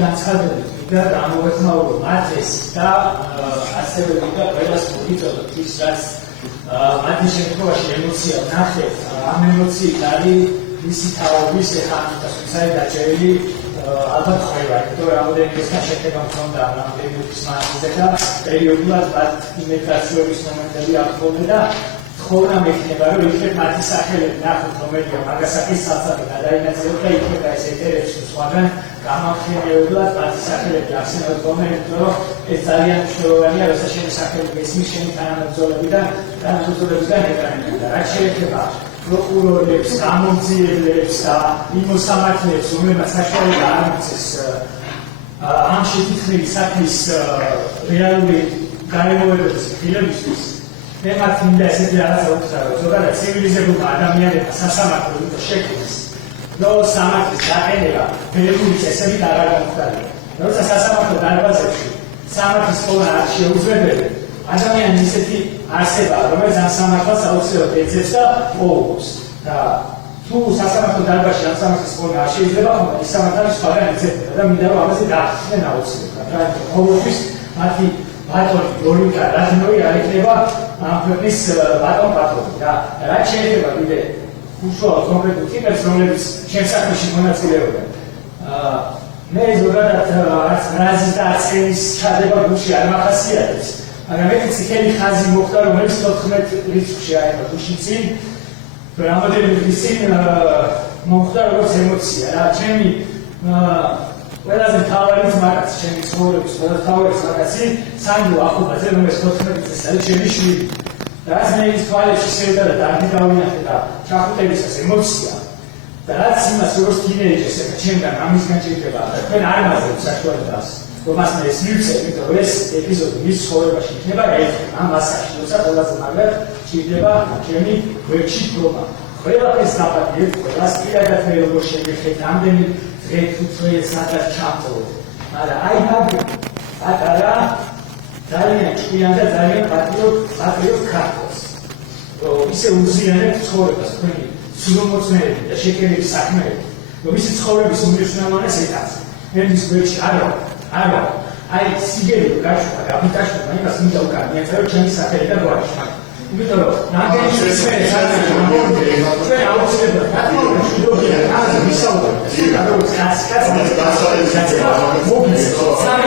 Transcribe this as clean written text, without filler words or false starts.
განცხადებით და ამოვეხმაურო მათ ეს და ასევე ვიდა ყველას მოგიწოდოთ ის რაც მათი შემთხვევაში ემოცია ნახეთ ამ ემოციით არის მისი თაობის ეხანასწორයි დაჭერილი ალბათ ხვევა იმიტომ რომ რამოდენიმე შეხედა მქონდა რამდენიმე მანძილზე და პერიოდულად მათ იმედრაციების მომენტები აღქონდა და ხონა მექნება რომ იქნებ მათი სახელები ნახოთ რომელია მაგასაკის საწარი გადაინაცვლოთ და იქნება ეს ეთერებში სხვაგან გამახსენებლად მათი სახელები ახსენებთ მომენტ რომ ეს ძალიან მნიშვნელოვანია როცა შენი სახელი გესმის შენი თანამებრძოლებიდან ეკრანებიდან და რაც შეეხება პროკურორებს, გამომძიებლებს და იმ მოსამართლეებს, რომლებმაც საშუალება არ მიცეს ამ შეთქმული საქმის რეალური გარემოებების ფილმისთვის მე მათ მინდა ესეთი რაღაცა უთხრა, ზოგადად ცივილიზებულმა ადამიანებმა სასამართლო უნდა შექმნეს, რომ სამართლის გაყენება ბერგული წესებით არ გამხდარია. როცა სასამართლო დარბაზებში სამართლის პოვნა არ შეუძლებელი, ადამიანი ისეთი არსება, რომელიც ამ სამართალს აუცილებლად ეძებს და პოულობს. და თუ სასამართლო დარბაზში ამ სამართლის პოვნა არ შეიძლება, ხომ ის სამართალი სხვაგან ეძებდა და მინდა რომ ამაზე დაახსნან აუცილებლად. რა თქმა უნდა, ყოველთვის მათი ბატონი გორიკა რაზნოვი არ იქნება ამ ქვეყნის ბატონ-პატრონი და რაც შეიძლება კიდე უშუალოდ კონკრეტულ ტიპებს, რომლებიც ჩემს საქმეში მონაწილეობენ. მე ზოგადად რაზის და აცენის ჩადება გულში არ მახასიათებს, მაგრამ ერთი წითელი ხაზი მოხდა, რომელიც 14 რიცხვში აიღო გულში წინ, რამოდენიმე დღის წინ მოხდა როგორც ემოცია რა, ჩემი ყველაზე მთავარი მაგაც ჩემი ცხოვრების ყველაზე მთავარი მაგაცი სანდრო ახუბაძე რომელიც 14 წელს არის ჩემი შვილი და რაც მე ის თვალებში შევიდა და დარგი დავინახე და ჩახუტებისას ემოცია და რაც იმას როგორც თინეიჯერს ეხა ჩემგან ამისგან ჭირდება და თქვენ არ მაზრობთ საშუალებას რომ მას მე ეს მივცეთ იმიტომ რომ ეს ეპიზოდი მის ცხოვრებაში იქნება ერთი ამ მასაში როცა ყველაზე მაგრად ჭირდება ჩემი გვერდში ბრმა ყველაფერს დაპატიებ ყველას პირადად მე როგორ შეგეხეთ ამდენი დღე თუ წელი სადაც ჩამწოვოთ მაგრამ აი მაგ ატარა ძალიან ჭკვიან და ძალიან პატრიოტ ქართულს რომ ისე უზიანებთ ცხოვრებას თქვენი სულმოწმეები და შეკერების საქმეები რომ ისი ცხოვრების უმნიშვნელოვანეს ეტაპზე მე მის გვერდში არა აი სიგელი გაჩვდა გაფიტაშობა იმას მინდა უკან მიეწერო ჩემი სახელი და გვარი იმიტომ რომ ნამდვილი შეცდომები სადაც ჩვენ აუცილებლად მშვიდობიან ასე ვისაუბრებთ. ეს არის კაცი მოგიწევს. სამი